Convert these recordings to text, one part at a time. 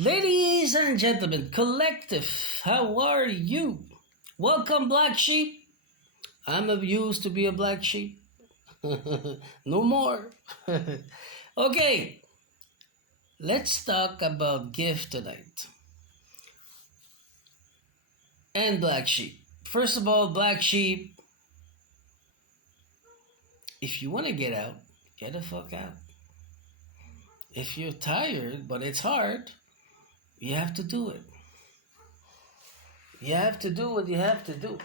Ladies and gentlemen, collective, how are you? Welcome, black sheep. I'm used to be a black sheep. No more. Okay, let's talk about gift tonight. And black sheep. First of all, black sheep, if you want to get out, get the fuck out. If you're tired, but it's hard, you have to do it. You have to do what you have to do.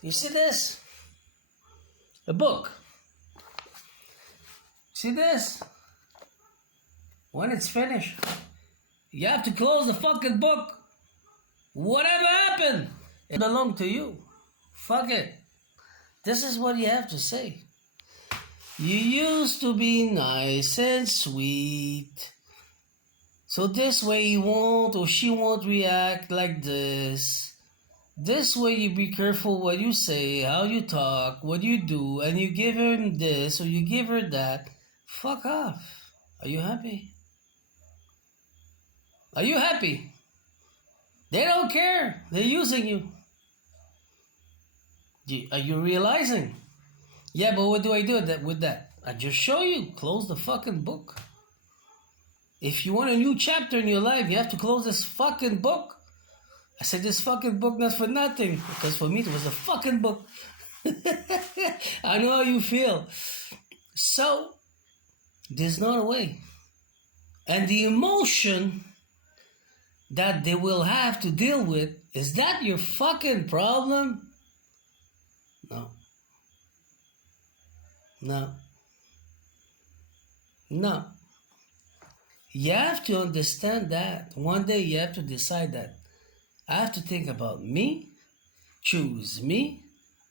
You see this? A book. See this? When it's finished, you have to close the fucking book. Whatever happened, it belonged to you. Fuck it. This is what you have to say. You used to be nice and sweet. So this way he won't or she won't react like this. This way you be careful what you say, how you talk, what you do, and you give him this or you give her that. Fuck off. Are you happy? Are you happy? They don't care. They're using you. Are you realizing? Yeah, but what do I do with that? I just show you. Close the fucking book. If you want a new chapter in your life, you have to close this fucking book. I said this fucking book not for nothing. Because for me, it was a fucking book. I know how you feel. So, there's not a way. And the emotion that they will have to deal with, is that your fucking problem? No. No. No. You have to understand that. One day you have to decide that. I have to think about me, choose me,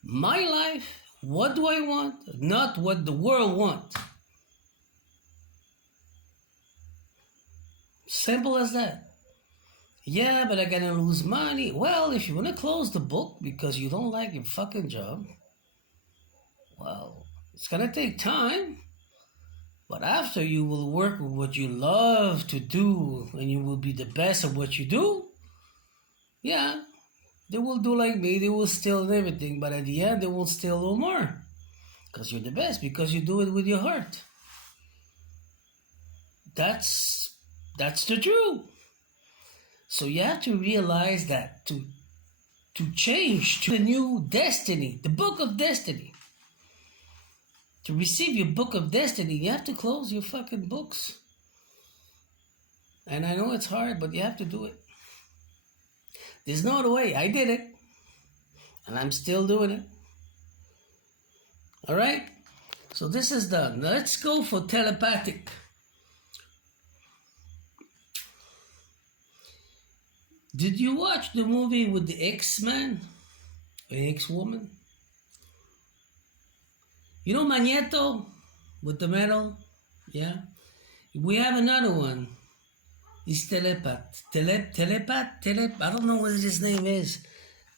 my life, what do I want, not what the world wants. Simple as that. Yeah, but I gotta lose money. Well, if you wanna close the book because you don't like your fucking job, well, it's gonna take time. But after you will work with what you love to do and you will be the best at what you do, yeah, they will do like me, they will steal everything, but at the end they won't steal no more. Because you're the best, because you do it with your heart. That's the truth. So you have to realize that to change to the new destiny, the book of destiny. To receive your book of destiny, you have to close your fucking books. And I know it's hard, but you have to do it. There's no other way. I did it. And I'm still doing it. Alright? So this is done. Let's go for telepathic. Did you watch the movie with the X-Man? Or X-Woman? You know Magneto with the metal? Yeah. We have another one. He's telepath. Telepath? I don't know what his name is.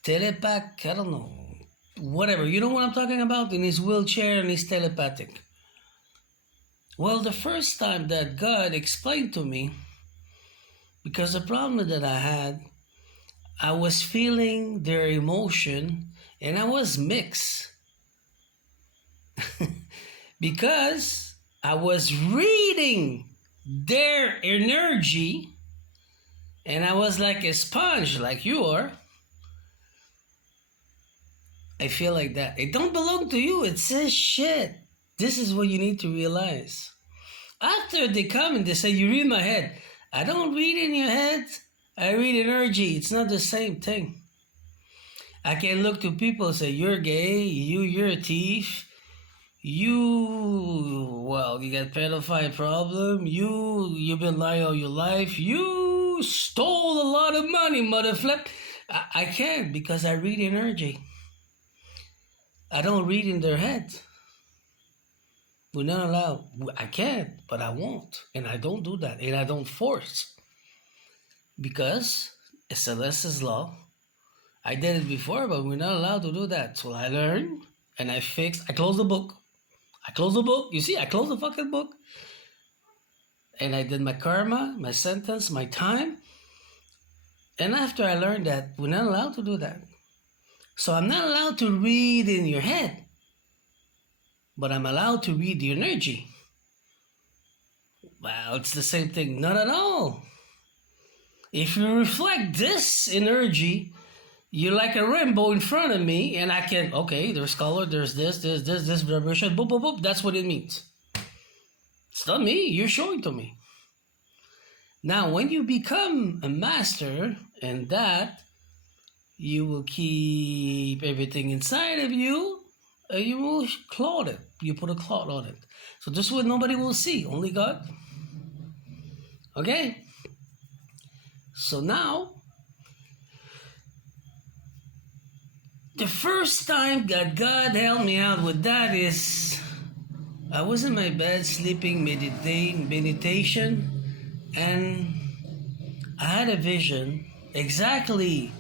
Telepath, I don't know. Whatever. You know what I'm talking about? In his wheelchair and he's telepathic. Well, the first time that God explained to me, because the problem that I had, I was feeling their emotion and I was mixed. Because I was reading their energy and I was like a sponge like you are. I feel like that. It don't belong to you. It says shit. This is what you need to realize. After they come and they say, you read my head. I don't read in your head. I read energy. It's not the same thing. I can look to people and say, you're gay. You're a thief. You got pedophile problem. You've been lying all your life. You stole a lot of money, mother flip. I can't because I read energy. I don't read in their head. We're not allowed. I can't, but I won't. And I don't do that. And I don't force. Because it's Celeste's law. I did it before, but we're not allowed to do that. So I learned and I fixed. I closed the book. You see, I closed the fucking book. and I did my karma, my sentence, my time. And after I learned that we're not allowed to do that. So I'm not allowed to read in your head, but I'm allowed to read your energy. Well, it's the same thing. Not at all. If you reflect this energy, you're like a rainbow in front of me, and I can, okay, there's color, there's this vibration, boop, boop, boop. That's what it means. It's not me. You're showing to me. Now, when you become a master in that, you will keep everything inside of you, and you will cloth it. You put a cloth on it. So this is what nobody will see, only God. Okay? So now, the first time that God helped me out with that is, I was in my bed sleeping, meditation, and I had a vision exactly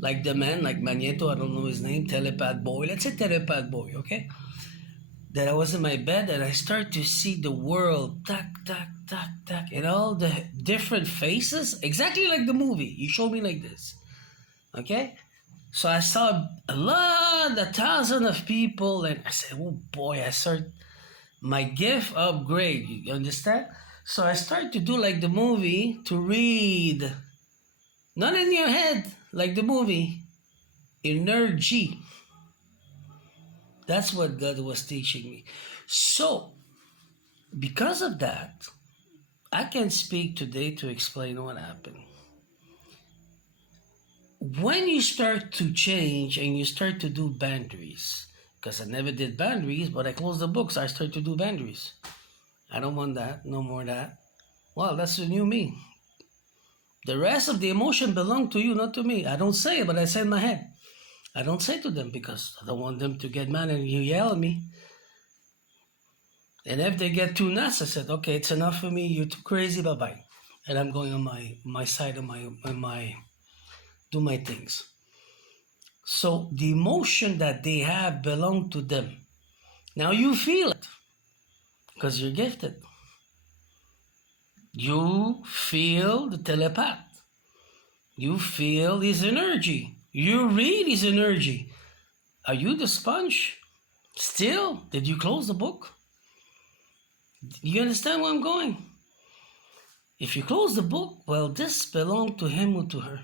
like the man, like Magneto, I don't know his name, telepath boy, let's say telepath boy, okay? That I was in my bed and I start to see the world, tack, tack, tack, tack, and all the different faces, exactly like the movie. You showed me like this, okay? So I saw a thousand of people, and I said, oh boy, I start my gift upgrade, you understand? So I start to do like the movie, to read, not in your head, like the movie, energy. That's what God was teaching me. So, because of that, I can speak today to explain what happened. When you start to change and you start to do boundaries, because I never did boundaries, but I closed the books, I start to do boundaries. I don't want that, no more that. Well, that's the new me. The rest of the emotion belong to you, not to me. I don't say it, but I say in my head. I don't say to them because I don't want them to get mad and you yell at me. And if they get too nuts, I said, okay, it's enough for me. You're too crazy. Bye-bye. And I'm going on my side of my do my things. So the emotion that they have belong to them. Now you feel it because you're gifted. You feel the telepath. You feel his energy. You read his energy. Are you the sponge? Still, did you close the book? You understand where I'm going? If you close the book, well, this belongs to him or to her.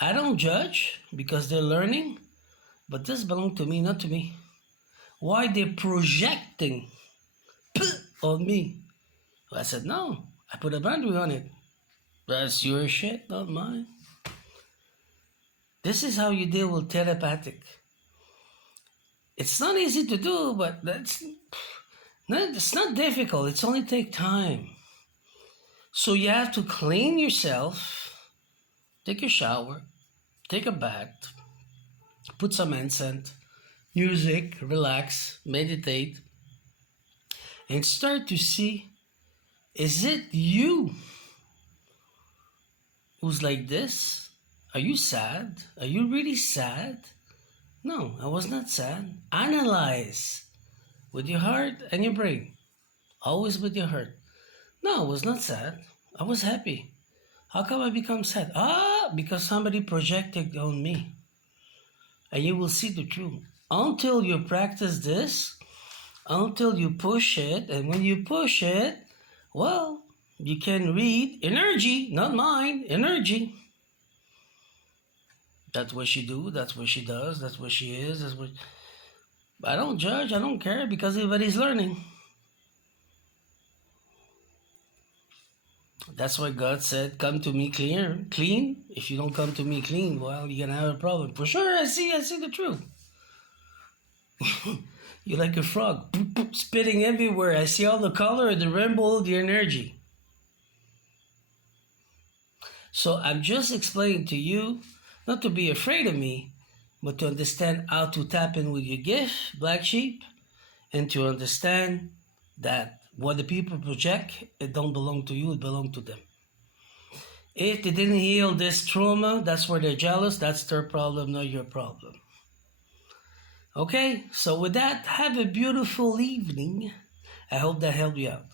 I don't judge because they're learning, but this belongs to me, not to me. Why they're projecting on me? Well, I said, no, I put a boundary on it. That's your shit, not mine. This is how you deal with telepathic. It's not easy to do, but it's not difficult. It's only take time. So you have to clean yourself, take a shower, take a bath, put some incense, music, relax, meditate, and start to see, is it you who's like this? Are you sad? Are you really sad? No, I was not sad. Analyze with your heart and your brain. Always with your heart. No, I was not sad. I was happy. How come I become sad? Because somebody projected on me. And you will see the truth. Until you practice this, until you push it, and when you push it, well, you can read energy, not mine, energy. That's what she do, that's what she does, that's what she is, that's what... I don't judge, I don't care, because everybody's learning. That's why God said, come to me clean. If you don't come to me clean, well, you're gonna have a problem. For sure, I see the truth. You're like a frog, spitting everywhere. I see all the color, the rainbow, the energy. So I'm just explaining to you, not to be afraid of me, but to understand how to tap in with your gift, black sheep, and to understand that what the people project, it don't belong to you, it belongs to them. If they didn't heal this trauma, that's where they're jealous, that's their problem, not your problem. Okay, so with that, have a beautiful evening. I hope that helped you out.